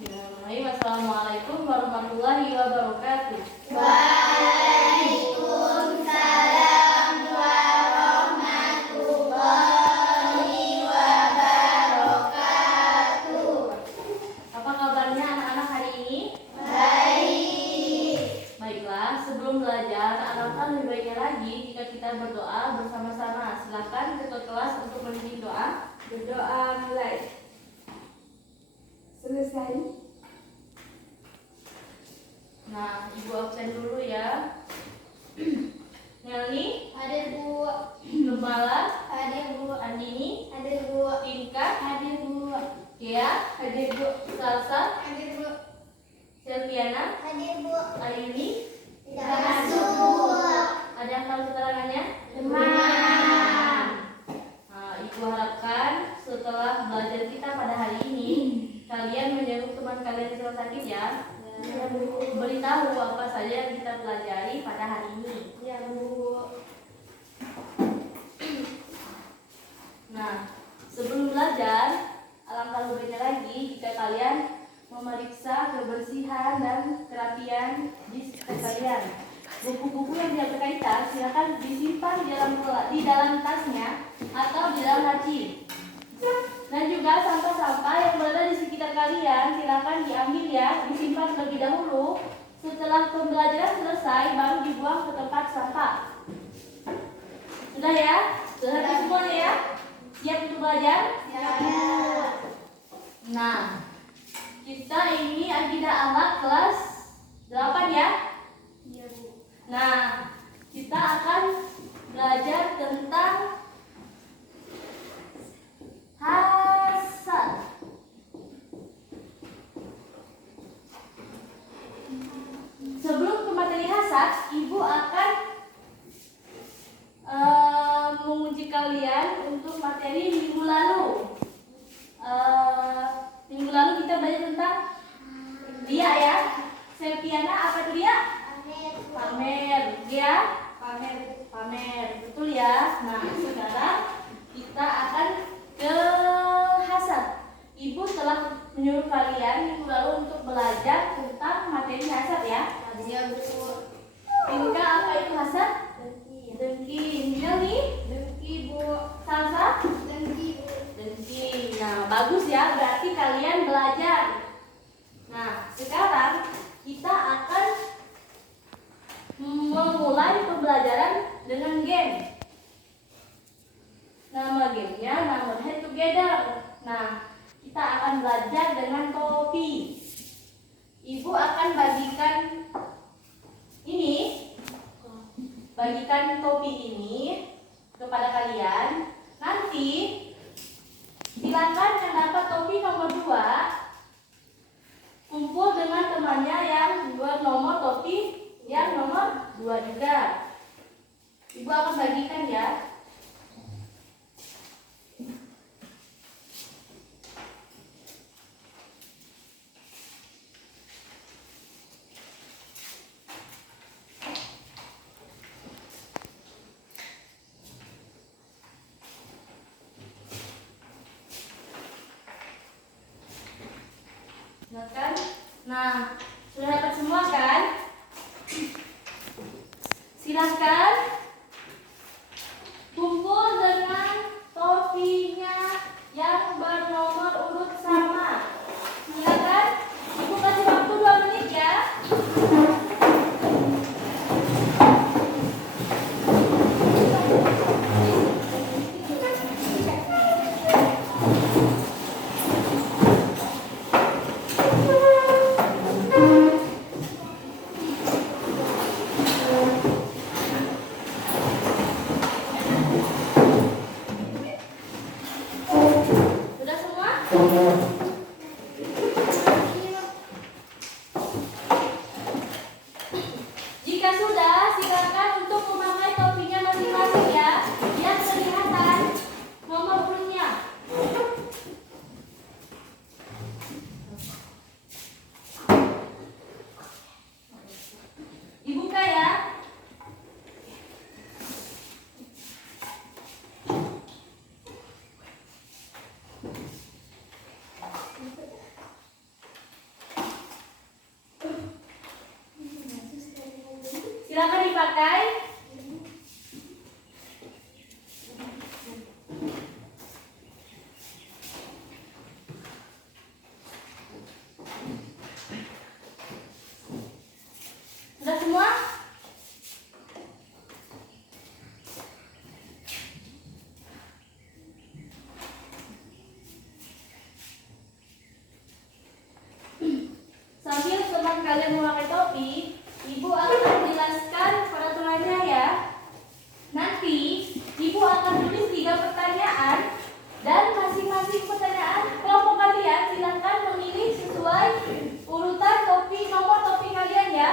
Bismillahirrahmanirrahim. Assalamualaikum warahmatullahi wabarakatuh. Waalaikumsalam warahmatullahi wabarakatuh. Apa kabarnya anak-anak hari ini? Baik. Baiklah, sebelum belajar, alangkah lebih baiknya lagi jika kita berdoa bersama-sama. Silakan ketua kelas untuk memimpin doa. Berdoa mulai. Selesai. Nah, Ibu absen dulu ya. Nelni, Hadir Bu. Gemala, Hadir Bu. Andini, Hadir Bu. Tingkat, Hadir Bu. Kia, Hadir Bu. Salsa, Hadir Bu. Selviana, Hadir Bu. Ayuni. Tidak masuk. Ada yang tahu keterangannya? Demam. Nah, Ibu harapkan setelah belajar kita pada hari ini, kalian menjenguk teman kalian yang sakit ya. Ya Bu. Beritahu apa saja yang kita pelajari pada hari ini. Ya Bu. Nah, sebelum belajar, alangkah lebih baiknya lagi jika kalian memeriksa kebersihan dan kerapian di sekitar kalian. Buku-buku yang tidak berkaitan silakan disimpan di dalam tasnya atau di dalam laci. Dan juga sampah-sampah yang berada di sekitar kalian silakan diambil ya, disimpan terlebih dahulu. Setelah pembelajaran selesai baru dibuang ke tempat sampah. Sudah ya? Sudah semuanya ya? Siap untuk belajar? Ya. Nah, kita ini akidah ahlak kelas 8 ya. Ya Bu. Nah, kita akan belajar tentang hasad. Sebelum ke materi hasad, Ibu akan menguji kalian untuk materi minggu lalu. Minggu lalu kita belajar tentang dia ya. Selviana apa itu dia? Pamer. Dia? Pamer. Betul ya. Nah, sekarang kita akan ke hasad. Ibu telah menyuruh kalian minggu lalu untuk belajar tentang materi hasad ya. Ya Bu. Tingkah apa itu hasad? Dengki. Dengki. Nelni? Dengki Bu. Salsa? Dengki Bu. Dengki. Nah, bagus ya. Berarti kalian belajar. Nah, sekarang kita akan memulai pembelajaran dengan game. Nama gamenya nama Head Together. Nah, kita akan belajar dengan topi. Ibu akan bagikan topi ini kepada kalian. Nanti silakan yang dapat topi nomor 2 kumpul dengan temannya yang bernomor topi yang nomor 2 juga. Ibu akan bagikan ya. Nah, sudah dapat semua kan? Silakan kumpul dengan topinya yang bernomor urut sama. Silakan, Ibu kasih waktu 2 menit ya. Silakan dipakai. Sudah semua? Sambil teman kalian memakai topi, Ibu akan menjelaskan peraturannya ya. Nanti Ibu akan tulis 3 pertanyaan dan masing-masing pertanyaan kelompok kalian silakan memilih sesuai urutan topi nomor topi kalian ya.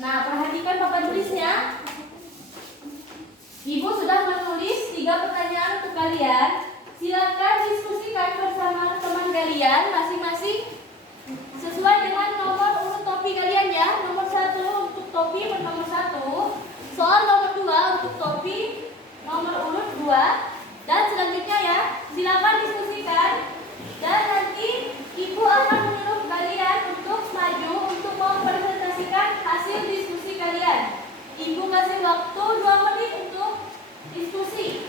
Nah, perhatikan papan tulisnya. Ibu sudah menulis 3 pertanyaan untuk kalian. Silakan diskusikan bersama teman kalian masing-masing sesuai dengan nomor urut topi kalian ya. Nomor 1 untuk topi bernomor 1. Soal nomor 2 untuk topi nomor urut 2. Dan selanjutnya ya, silakan diskusikan. Dan nanti Ibu akan menyuruh kalian untuk maju untuk mempresentasikan hasil diskusi kalian. Ibu kasih waktu 2 menit untuk diskusi.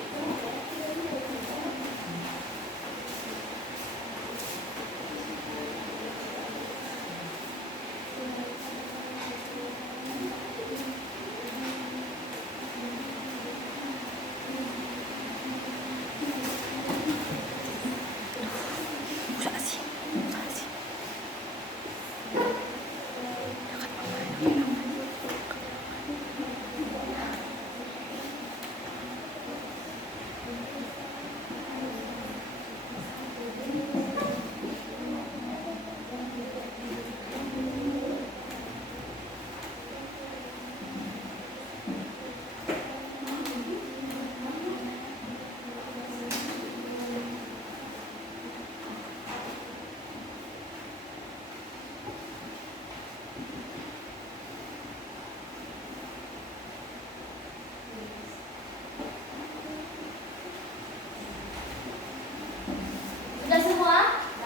Sudah semua?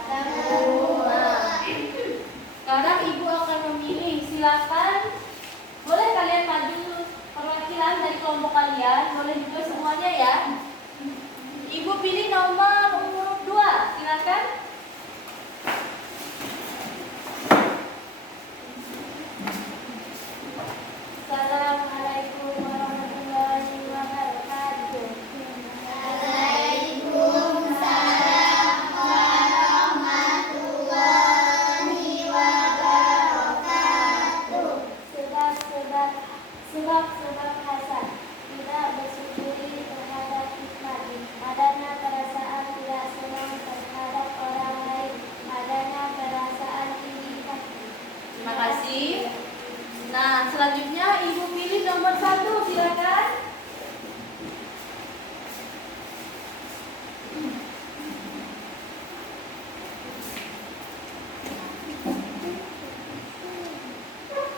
Nah, sekarang Ibu akan memilih. Silakan. Boleh kalian maju perwakilan dari kelompok kalian. Boleh juga semuanya ya. Ibu pilih nomor urut 2. Silakan. Assalamualaikum warahmatullahi wabarakatuh. Sebab hasan tidak bersyukuri terhadap nikmat, adanya perasaan tidak senang terhadap orang lain, adanya perasaan tinggi hati. Terima kasih. Nah, selanjutnya Ibu pilih nomor 1, silakan.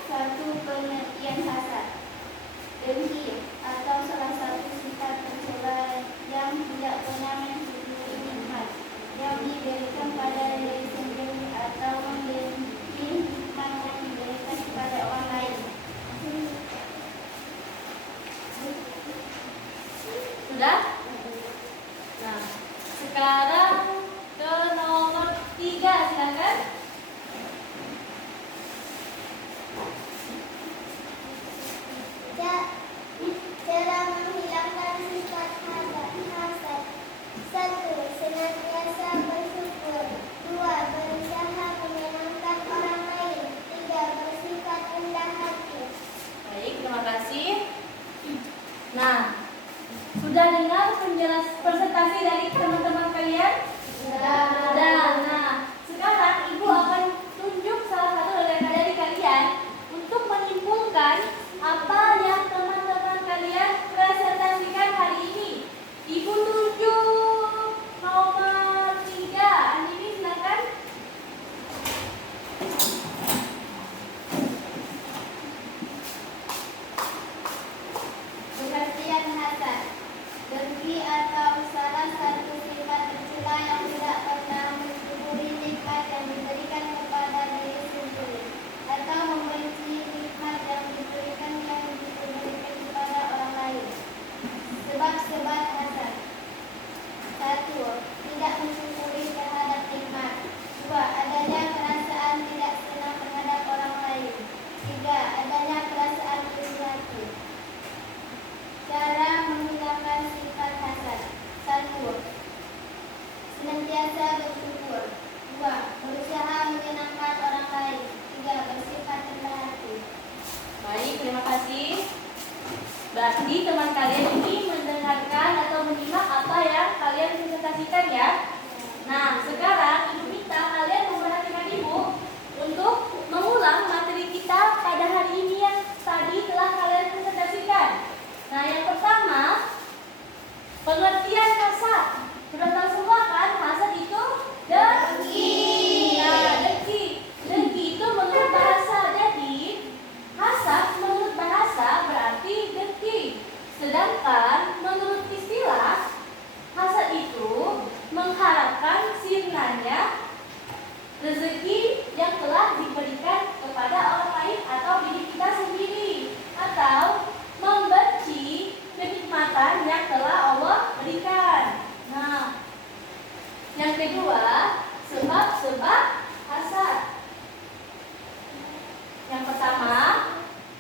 Satu pengertian hasan. Dengki atau salah satu sifat tercela yang tidak pernah mensyukuri nikmat yang diberikan pada diri sendiri atau mendengki nikmat yang diberikan kepada orang lain. Sudah? Nah, sekarang ke nomor 3, silakan. Cara menghilangkan sifat hasad. 1. Senantiasa bersyukur. 2. Berusaha presentasi dari teman-teman kalian? Sudah. Nah, sekarang Ibu akan tunjuk salah satu dari kalian untuk menyimpulkan apa yang teman-teman kalian presentasikan hari ini. Ibu tunjuk nomor 3. Andini, silakan. Pengertian hasad. Dengki atau salah satu sifat tercela yang tidak pernah mensyukuri nikmat yang diberikan kepada diri sendiri, atau membenci nikmat yang diberikan kepada orang lain. Sebab-sebab hasad. 1. Tidak mensyukuri terhadap nikmat. 2. Adanya perasaan tidak senang terhadap orang lain. 3. Adanya perasaan iri hati. Cara menghilangkan sifat hasad. 1. Senantiasa bersyukur. 2. Berusaha menyenangkan orang lain. 3. Bersifat rendah hati. Baik, terima kasih. Berarti teman kalian ini mendengarkan atau menyimak apa yang kalian presentasikan ya. Nah, sekarang Ibu minta kalian memperhatikan Ibu untuk mengulang materi kita pada hari ini yang tadi telah kalian presentasikan. Nah, yang pertama, pengertian hasad. Sudah tahu semua kan, hasad itu dengki. Nah, dengki. Dengki itu menurut bahasa. Jadi, hasad menurut bahasa berarti dengki. Sedangkan menurut istilah, hasad itu mengharapkan sirnanya rezeki yang telah diberikan kepada orang lain atau diri kita sendiri, atau membenci kenikmatan yang telah Allah berikan. Nah, yang kedua, sebab-sebab hasad. Yang pertama,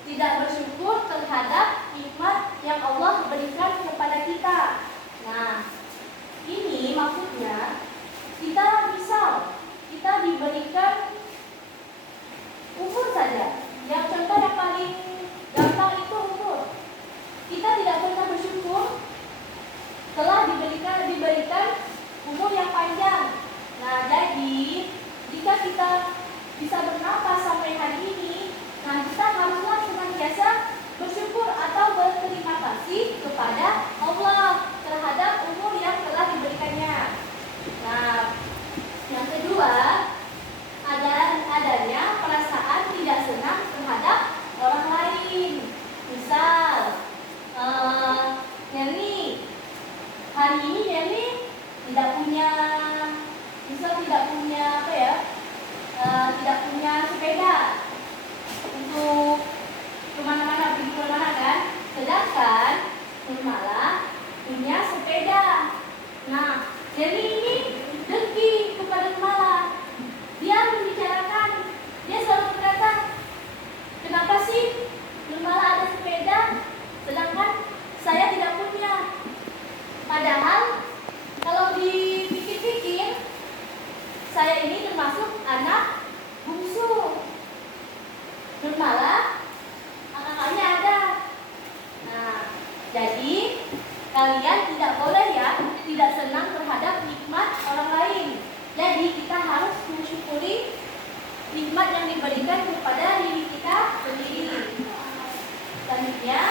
tidak bersyukur terhadap nikmat yang Allah berikan kepada kita. Nah, ini maksudnya kita diberikan umur saja. Yang contoh yang paling gampang itu umur. Kita tidak pernah bersyukur telah diberikan umur yang panjang. Nah, jadi jika kita bisa bernapas sampai hari ini, nah kita haruslah senantiasa bersyukur atau berterima kasih kepada Allah terhadap umur yang telah diberikannya. Nah, yang kedua, adanya perasaan tidak senang terhadap orang lain. Misal, Nelly, hari ini Nelly tidak punya tidak punya sepeda untuk kemana-mana, pergi kemana kan? Sedangkan Nurmala punya sepeda. Nah, Nelly ini dengki kepada Nurmala. Dia membicarakan, dia selalu berkata, kenapa sih Nurmala ada sepeda, sedangkan saya tidak punya? Padahal kalau dipikir-pikir, saya ini termasuk anak bungsu. Nurmala kakaknya ada. Nah, jadi kalian tidak boleh ya tidak senang terhadap nikmat orang lain. Jadi kita harus mensyukuri nikmat yang diberikan kepada diri kita sendiri. Selanjutnya,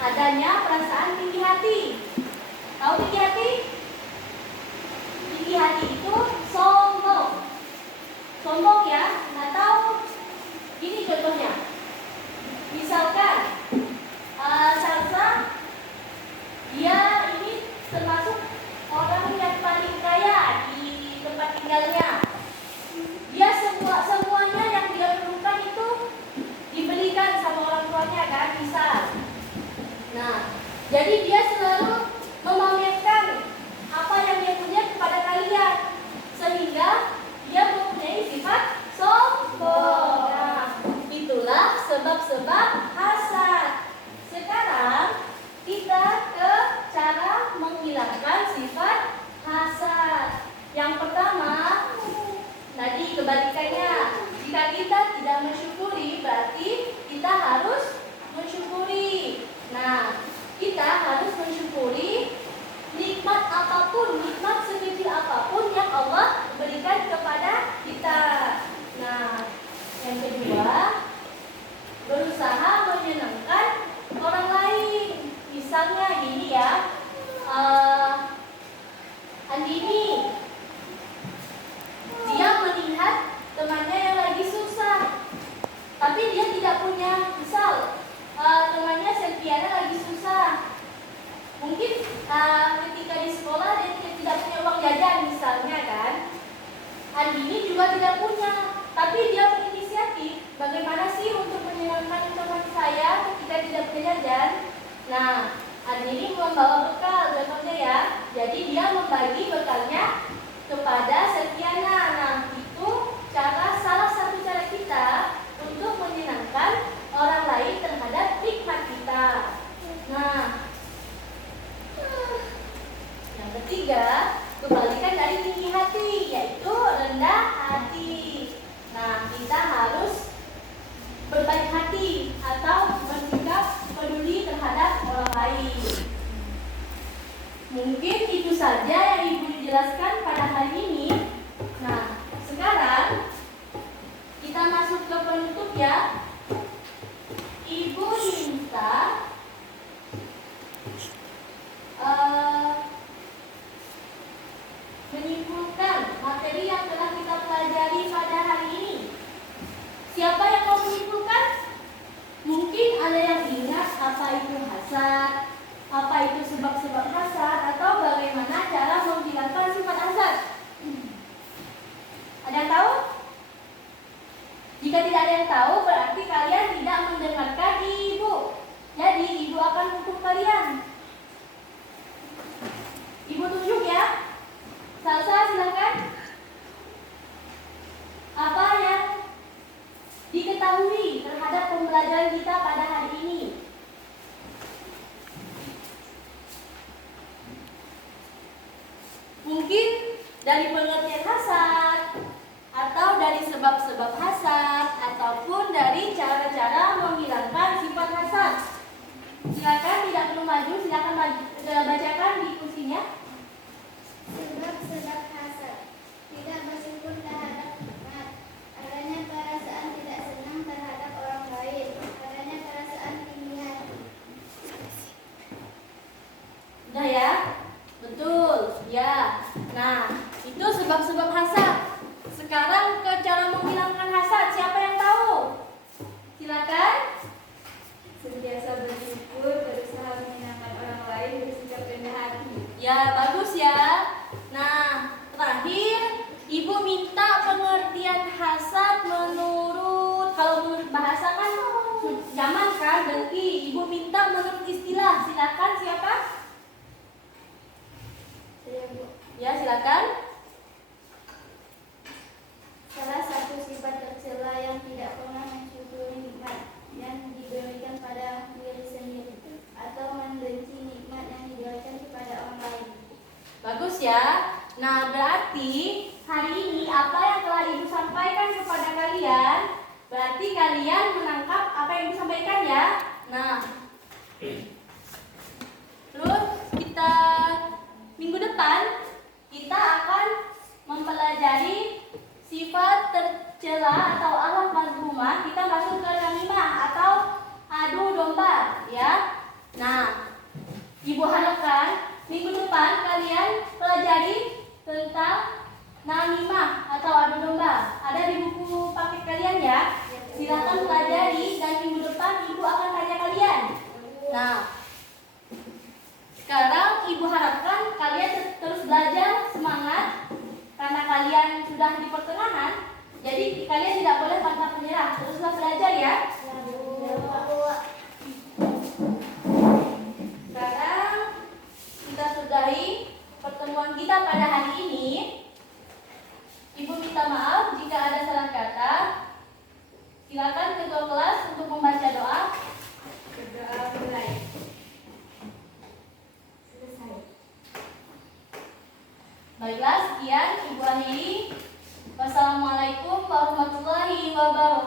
adanya perasaan tinggi hati. Tahu tinggi hati? Tinggi hati itu sombong. Sombong ya, nggak tahu. Ini contohnya. Misalkan Salsa, dia ini termasuk orang yang paling kaya di tempat tinggalnya. Dia semuanya yang dia perlukan itu dibelikan sama orang tuanya kan, misal. Nah, jadi dia selalu memamerkan apa yang dia punya kepada kalian, sehingga dia mempunyai sifat sombong. Nah, itulah sebab-sebab hasad. Sekarang kita ke cara menghilangkan sifat hasad. Yang pertama, tadi kebalikannya. Jika kita tidak mensyukuri, berarti kita harus mensyukuri. Nah, kita harus mensyukuri Andini juga tidak punya, tapi dia berinisiatif. Bagaimana sih untuk menyenangkan teman saya ketika tidak punya jajan? Nah, Andini membawa bekal, contohnya ya. Jadi dia membagi bekalnya kepada Septiana. Nah, itu salah satu cara kita untuk menyenangkan orang lain terhadap nikmat kita. Nah, yang ketiga, kebalikan dari tinggi hati, yaitu rendah hati. Nah, kita harus berbaik hati atau bersikap peduli terhadap orang lain. Mungkin itu saja yang Ibu jelaskan pada hari ini. Nah, sekarang kita masuk ke penutup ya. Ibu diminta menyimpulkan materi yang telah kita pelajari pada hari ini. Siapa yang mau menyimpulkan? Mungkin ada yang ingat apa itu hasad, apa itu sebab-sebab hasad, atau bagaimana cara menghilangkan sifat hasad. Ada yang tahu? Jika tidak ada yang tahu, berarti kalian tidak mendengarkan Ibu. Jadi Ibu akan hukum kalian. Ibu tunjuk ya. Salsa, silakan. Apa yang diketahui terhadap pembelajaran kita pada hari ini? Mungkin dari pengertian hasad, atau dari sebab-sebab hasad, ataupun dari cara-cara menghilangkan sifat hasad. Silakan, tidak perlu maju, silakan bacakan di kursinya. Sebab-sebab hasad: tidak bersyukur terhadap nikmat, adanya perasaan tidak senang terhadap orang lain, adanya perasaan tinggi hati. Udah ya? Betul, ya. Nah, itu sebab-sebab hasad. Sekarang ke cara menghilangkan hasad, siapa yang tahu? Silakan. Sentiasa bersyukur, berusaha menyenangkan orang lain, bersikap rendah hati. Ya, bagus ya. Nah, terakhir Ibu minta pengertian hasad kalau menurut bahasa kan zaman kan dengki. Ibu minta menurut istilah. Silakan, siapa? Saya, Bu. Ya, silakan. Salah satu sifat tercela yang tidak pernah mensyukuri nikmat yang diberikan pada diri sendiri, atau membenci nikmat yang diberikan kepada orang lain. Bagus ya. Nah, berarti hari ini apa yang telah Ibu sampaikan kepada kalian, berarti kalian menangkap apa yang Ibu sampaikan ya. Nah, terus kita minggu depan kita akan mempelajari sifat tercela atau akhlak mazmumah. Kita masuk ke namimah atau adu domba ya. Nah, Ibu harapkan minggu depan kalian pelajari tentang namimah atau adu domba. Ada di buku paket kalian ya. Silakan pelajari dan minggu depan Ibu akan tanya kalian. Nah, sekarang Ibu harapkan kalian terus belajar, semangat, karena kalian sudah di pertengahan. Jadi kalian tidak boleh pantang menyerah. Teruslah belajar ya. Sekarang kita sudahi pertemuan kita pada hari ini. Ibu minta maaf jika ada salah kata. Silakan ketua kelas untuk membaca doa. Berdoa mulai. Baiklah, sekian Ibu akhiri. Wassalamualaikum warahmatullahi wabarakatuh.